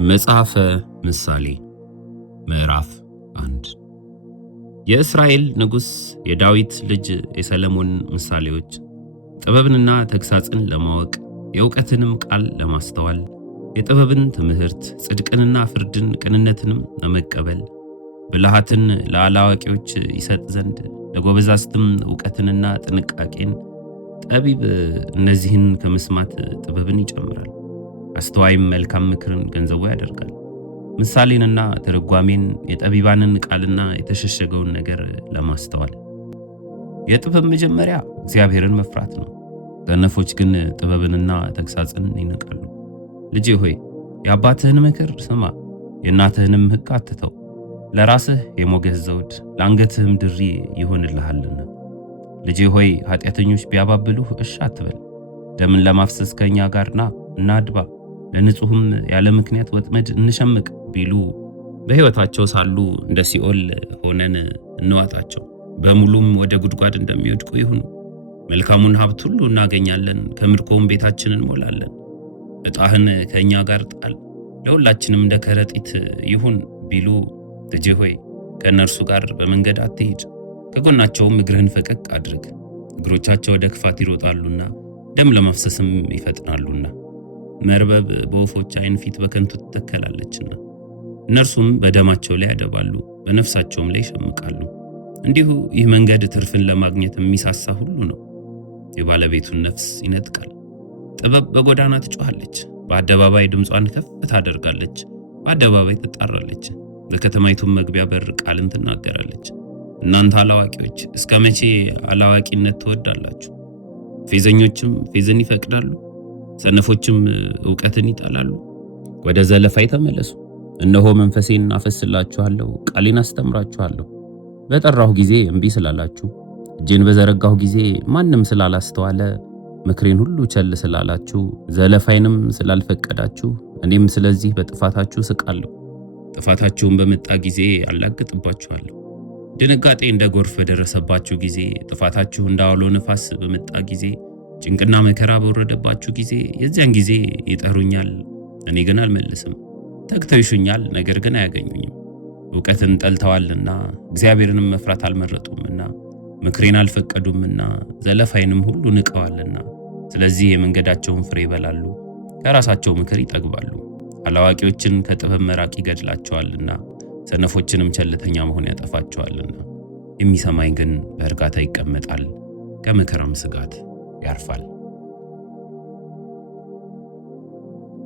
መጽሐፈ ምሳሌ ምዕራፍ 1 የእስራኤል ንጉሥ የዳዊት ልጅ የሰለሞን ምሳሌዎች ጥበብንና ተግሳጽን ለማወቅ የእውቀትንም ቃል ለማስተዋል የጥበብን ትምህርት ጽድቅንና ፍርድን ቅንነትንም ለመቀበል ብልሃትን ለአላዋቂዎች ይሰጥ ዘንድ ለጎበዛዝትም እውቀትንና ጥንቃቄን ጠቢብ እነዚህን ከመስማት ጥበብን ይጨምራል። አስተዋይም መልካም ምክርን ገንዘቡ ያደርጋል። ምሳሌንና ትርጓሜን የጠቢባንን ቃልና የተሸሸገውን ነገር ለማስተዋል። የጥበብ መጀመሪያ እግዚአብሔርን መፍራት ነው። ሰነፎች ግን ጥበብንና ተግሳጽን ይንቃሉ። ልጄ ሆይ የአባትህን ምክር ስማ፣ የእናትህንም ሕግ አትተው። ለራስህ የሞገስ ዘውድ ለአንገትህም ድሪ ይሆንልሃልና። ልጄ ሆይ ኃጢአተኞች ቢያባብሉህ እሺ አትበል። ደምን ለማፍሰስ ከእኛ ጋር ና እናድባ፣ ለንጹህም ያለ ምክንያት ወጥመድ እንሸምቅ ቢሉ በሕይወታቸው ሳሉ እንደ ሲኦል ሆነን እንዋጣቸው፣ በሙሉም ወደ ጉድጓድ እንደሚወድቁ ይሁኑ። መልካሙን ሀብት ሁሉ እናገኛለን፣ ከምርኮም ቤታችንን እንሞላለን። ዕጣህን ከእኛ ጋር ጣል፣ ለሁላችንም እንደ ከረጢት ይሁን ቢሉ ልጄ ሆይ ከእነርሱ ጋር በመንገድ አትሄድ፣ ከጎናቸውም እግርህን ፈቀቅ አድርግ። እግሮቻቸው ወደ ክፋት ይሮጣሉና ደም ለማፍሰስም ይፈጥናሉና። መርበብ በወፎች ዓይን ፊት በከንቱ ትተከላለችና እነርሱም በደማቸው ላይ ያደባሉ፣ በነፍሳቸውም ላይ ይሸምቃሉ። እንዲሁ ይህ መንገድ ትርፍን ለማግኘት የሚሳሳ ሁሉ ነው፣ የባለቤቱን ነፍስ ይነጥቃል። ጥበብ በጎዳና ትጮኻለች፣ በአደባባይ ድምጿን ከፍ ታደርጋለች፣ በአደባባይ ትጣራለች፣ በከተማይቱም መግቢያ በር ቃልን ትናገራለች። እናንተ አላዋቂዎች እስከ መቼ አላዋቂነት ትወዳላችሁ? ፌዘኞችም ፌዝን ይፈቅዳሉ፣ ሰነፎችም እውቀትን ይጠላሉ። ወደ ዘለፋይ ተመለሱ። እነሆ መንፈሴን አፈስላችኋለሁ፣ ቃሌን አስተምራችኋለሁ። በጠራሁ ጊዜ እምቢ ስላላችሁ፣ እጄን በዘረጋሁ ጊዜ ማንም ስላላስተዋለ፣ ምክሬን ሁሉ ቸል ስላላችሁ፣ ዘለፋይንም ስላልፈቀዳችሁ፣ እኔም ስለዚህ በጥፋታችሁ ስቃለሁ። ጥፋታችሁም በመጣ ጊዜ አላግጥባችኋለሁ። ድንጋጤ እንደ ጎርፍ በደረሰባችሁ ጊዜ፣ ጥፋታችሁ እንደ አውሎ ነፋስ በመጣ ጊዜ፣ ጭንቅና መከራ በወረደባችሁ ጊዜ፣ የዚያን ጊዜ ይጠሩኛል፣ እኔ ግን አልመልስም። ተግተው ይሹኛል፣ ነገር ግን አያገኙኝም። እውቀትን ጠልተዋልና እግዚአብሔርንም መፍራት አልመረጡምና ምክሬን አልፈቀዱምና ዘለፋይንም ሁሉ ንቀዋልና። ስለዚህ የመንገዳቸውን ፍሬ ይበላሉ፣ ከራሳቸው ምክር ይጠግባሉ። አላዋቂዎችን ከጥበብ መራቅ ይገድላቸዋልና ሰነፎችንም ቸልተኛ መሆን ያጠፋቸዋልና። የሚሰማኝ ግን በእርጋታ ይቀመጣል፣ ከምክርም ስጋት ያርፋል።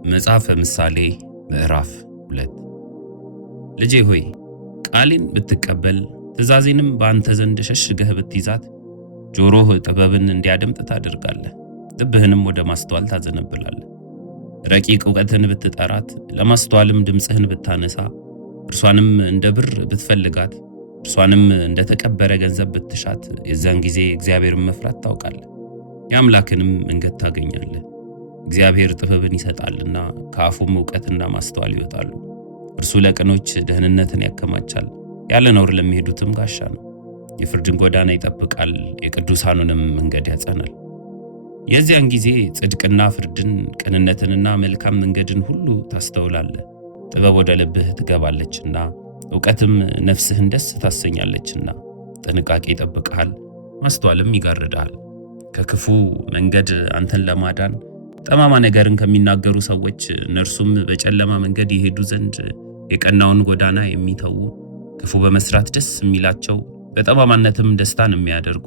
መጽሐፈ ምሳሌ ምዕራፍ 2 ልጄ ሆይ ቃሌን ብትቀበል ትእዛዜንም በአንተ ዘንድ ሸሽገህ ብትይዛት፣ ጆሮህ ጥበብን እንዲያደምጥ ታደርጋለህ፣ ልብህንም ወደ ማስተዋል ታዘነብላለህ። ረቂቅ እውቀትን ብትጠራት ለማስተዋልም ድምፅህን ብታነሳ፣ እርሷንም እንደ ብር ብትፈልጋት፣ እርሷንም እንደ ተቀበረ ገንዘብ ብትሻት፣ የዚያን ጊዜ እግዚአብሔርን መፍራት ታውቃለህ፣ የአምላክንም መንገድ ታገኛለህ። እግዚአብሔር ጥበብን ይሰጣልና ከአፉም እውቀትና ማስተዋል ይወጣሉ። እርሱ ለቅኖች ደህንነትን ያከማቻል፣ ያለ ነውር ለሚሄዱትም ጋሻ ነው። የፍርድን ጎዳና ይጠብቃል፣ የቅዱሳኑንም መንገድ ያጸናል። የዚያን ጊዜ ጽድቅና ፍርድን ቅንነትንና መልካም መንገድን ሁሉ ታስተውላለህ። ጥበብ ወደ ልብህ ትገባለችና እውቀትም ነፍስህን ደስ ታሰኛለችና። ጥንቃቄ ይጠብቅሃል፣ ማስተዋልም ይጋርድሃል። ከክፉ መንገድ አንተን ለማዳን ጠማማ ነገርን ከሚናገሩ ሰዎች፣ እነርሱም በጨለማ መንገድ ይሄዱ ዘንድ የቀናውን ጎዳና የሚተዉ፣ ክፉ በመስራት ደስ የሚላቸው፣ በጠማማነትም ደስታን የሚያደርጉ፣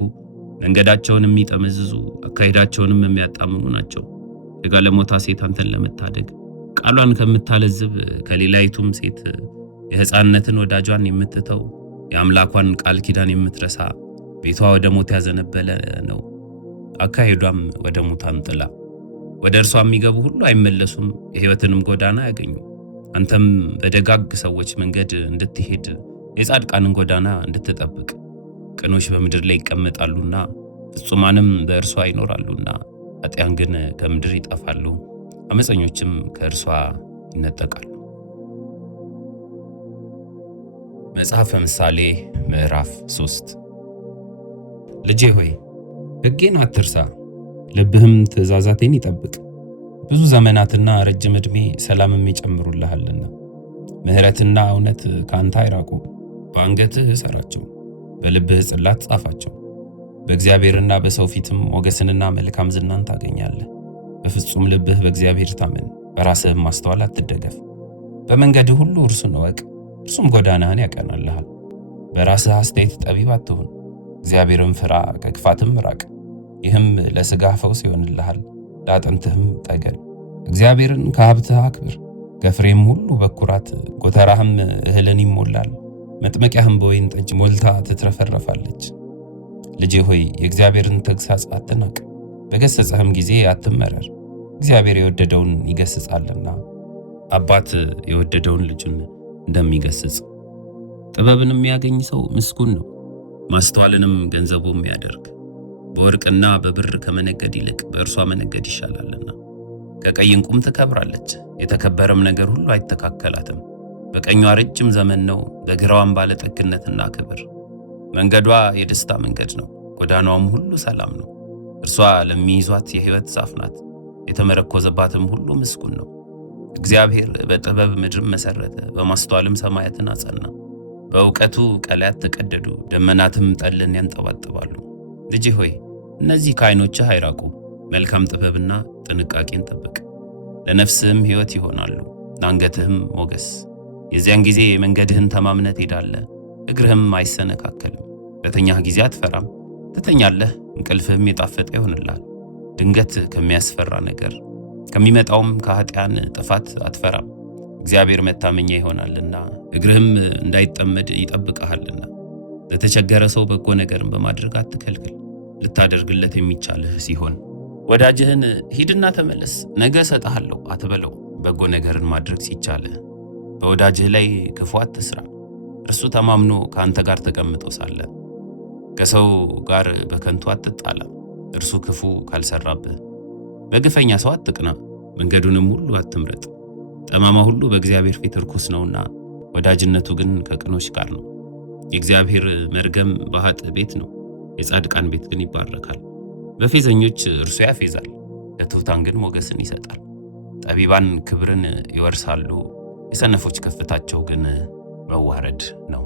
መንገዳቸውን የሚጠመዝዙ፣ አካሄዳቸውንም የሚያጣምሙ ናቸው። የጋለሞታ ሴት አንተን ለመታደግ ቃሏን ከምታለዝብ ከሌላይቱም ሴት የሕፃንነትን ወዳጇን የምትተው፣ የአምላኳን ቃል ኪዳን የምትረሳ፣ ቤቷ ወደ ሞት ያዘነበለ ነው፣ አካሄዷም ወደ ሙታን ጥላ። ወደ እርሷ የሚገቡ ሁሉ አይመለሱም፣ የሕይወትንም ጎዳና ያገኙ። አንተም በደጋግ ሰዎች መንገድ እንድትሄድ የጻድቃንን ጎዳና እንድትጠብቅ። ቅኖች በምድር ላይ ይቀመጣሉና ፍጹማንም በእርሷ ይኖራሉና። ኃጢያን ግን ከምድር ይጠፋሉ፣ አመፀኞችም ከእርሷ ይነጠቃሉ። መጽሐፈ ምሳሌ ምዕራፍ 3 ልጄ ሆይ ሕጌን አትርሳ፣ ልብህም ትእዛዛቴን ይጠብቅ። ብዙ ዘመናትና ረጅም ዕድሜ ሰላምም ይጨምሩልሃልና። ምሕረትና እውነት ካንተ አይራቁ። በአንገትህ እሰራቸው፣ በልብህ ጽላት ጻፋቸው። በእግዚአብሔርና በሰው ፊትም ሞገስንና መልካም ዝናን ታገኛለህ። በፍጹም ልብህ በእግዚአብሔር ታመን፣ በራስህም ማስተዋል አትደገፍ። በመንገድህ ሁሉ እርሱን እወቅ፣ እርሱም ጎዳናህን ያቀናልሃል። በራስህ አስተያየት ጠቢብ አትሁን፣ እግዚአብሔርን ፍራ፣ ከክፋትም ራቅ። ይህም ለሥጋህ ፈውስ ይሆንልሃል፣ ለአጥንትህም ጠገን። እግዚአብሔርን ከሀብትህ አክብር፣ ከፍሬም ሁሉ በኩራት። ጎተራህም እህልን ይሞላል፣ መጥመቂያህም በወይን ጠጅ ሞልታ ትትረፈረፋለች። ልጄ ሆይ የእግዚአብሔርን ተግሣጽ አትናቅ፣ በገሠጸህም ጊዜ አትመረር። እግዚአብሔር የወደደውን ይገሥጻልና፣ አባት የወደደውን ልጁን እንደሚገሥጽ። ጥበብን የሚያገኝ ሰው ምስጉን ነው፣ ማስተዋልንም ገንዘቡ የሚያደርግ። በወርቅና በብር ከመነገድ ይልቅ በእርሷ መነገድ ይሻላልና። ከቀይ ዕንቁም ትከብራለች፣ የተከበረም ነገር ሁሉ አይተካከላትም። በቀኟ ረጅም ዘመን ነው፣ በግራዋም ባለጠግነትና ክብር። መንገዷ የደስታ መንገድ ነው፣ ጎዳናዋም ሁሉ ሰላም ነው። እርሷ ለሚይዟት የሕይወት ዛፍ ናት፣ የተመረኮዘባትም ሁሉ ምስጉን ነው። እግዚአብሔር በጥበብ ምድርን መሠረተ፣ በማስተዋልም ሰማያትን አጸና። በእውቀቱ ቀላያት ተቀደዱ፣ ደመናትም ጠልን ያንጠባጥባሉ። ልጄ ሆይ እነዚህ ከዓይኖችህ አይራቁ፣ መልካም ጥበብና ጥንቃቄን ጠብቅ። ለነፍስህም ሕይወት ይሆናሉ፣ ለአንገትህም ሞገስ። የዚያን ጊዜ መንገድህን ተማምነህ ትሄዳለህ፣ እግርህም አይሰነካከልም። በተኛህ ጊዜ አትፈራም፣ ትተኛለህ፣ እንቅልፍህም የጣፈጠ ይሆንልሃል። ድንገት ከሚያስፈራ ነገር ከሚመጣውም ከኃጢአን ጥፋት አትፈራም። እግዚአብሔር መታመኛ ይሆናልና እግርህም እንዳይጠመድ ይጠብቅሃልና። ለተቸገረ ሰው በጎ ነገርን በማድረግ አትከልክል፣ ልታደርግለት የሚቻልህ ሲሆን። ወዳጅህን ሂድና ተመለስ፣ ነገ እሰጥሃለሁ አትበለው፣ በጎ ነገርን ማድረግ ሲቻልህ። በወዳጅህ ላይ ክፉ አትስራ፣ እርሱ ተማምኖ ከአንተ ጋር ተቀምጦ ሳለ። ከሰው ጋር በከንቱ አትጣላ፣ እርሱ ክፉ ካልሰራብህ። በግፈኛ ሰው አትቅና፣ መንገዱንም ሁሉ አትምረጥ። ጠማማ ሁሉ በእግዚአብሔር ፊት ርኩስ ነውና፣ ወዳጅነቱ ግን ከቅኖች ጋር ነው። የእግዚአብሔር መርገም በኃጥእ ቤት ነው፣ የጻድቃን ቤት ግን ይባረካል። በፌዘኞች እርሱ ያፌዛል፣ ለትሑታን ግን ሞገስን ይሰጣል። ጠቢባን ክብርን ይወርሳሉ፣ የሰነፎች ከፍታቸው ግን መዋረድ ነው።